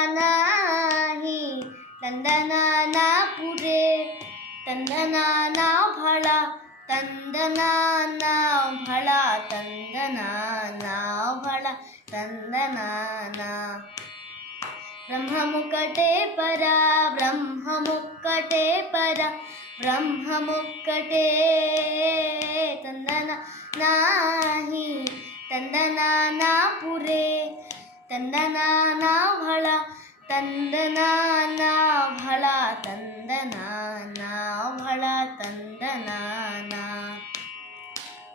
तंदनानाही तंदनाना पुरे तंदनाना भला तंदनाना भला तंदनाना भला तंदनाना ब्रह्ममुकटे परा ब्रह्ममुकटे परा ब्रह्ममुकटे तंदनानाही तंदनाना पुरे तंदनाना भला तंदनाना भला तंदनाना भला तंदनाना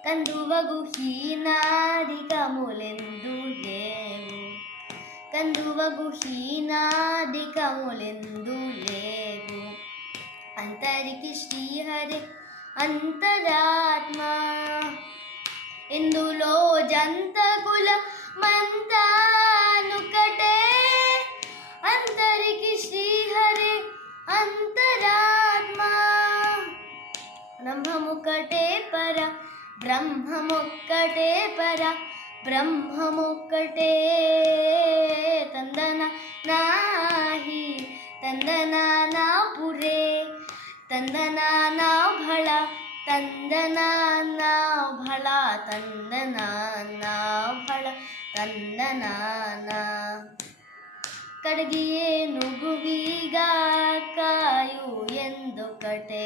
कंदुवगु ಹೀನಾದಿಕಮುಲೆಂದು ಲೇವು ಕಂದುವಗು ಹೀನಾದಿಕಮುಲೆಂದು ಲೇವು ಅಂತರಿಕೆ ಶ್ರೀಹರಿ ಅಂತರಾತ್ಮ ఇందులో జంతకుల మంతానుకటే అంతరికి శ్రీహరి అంతరాత్మ బ్రహ్మముకటే పర బ్రహ్మముక్కటే పర బ్రహ్మముక్కటే తందనానాహి తందనానా పురే తందనానా భళ तंदनाना भला तंदनाना भला तंदनाना ಕಡಗಿಯೇ ನುಗುವೀಗ ಕಾಯು ಎಂದುಕಟೆ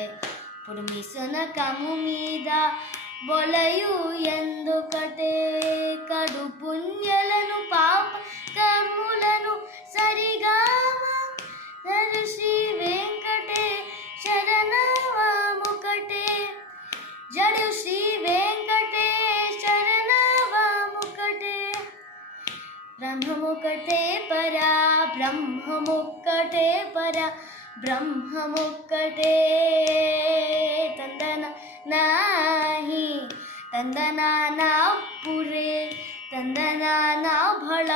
పురుమిసున కము మీద బొలయు ఎందుకటే కడు పుణ్యలను పాప కర్ములను సరిగామ నరు శ్రీ వెంకటే శరణముకటే జడు శ్రీ వెంకటేశరణముకటే బ్రహ్మముకటే పరా బ్రహ్మముకటే పరా బ్రహ్మముకటే తందనానాహి తందనానా పురే తందనానా భళ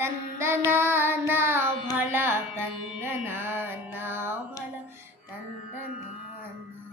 తందనానా భళ తందనానా భళ తందనానా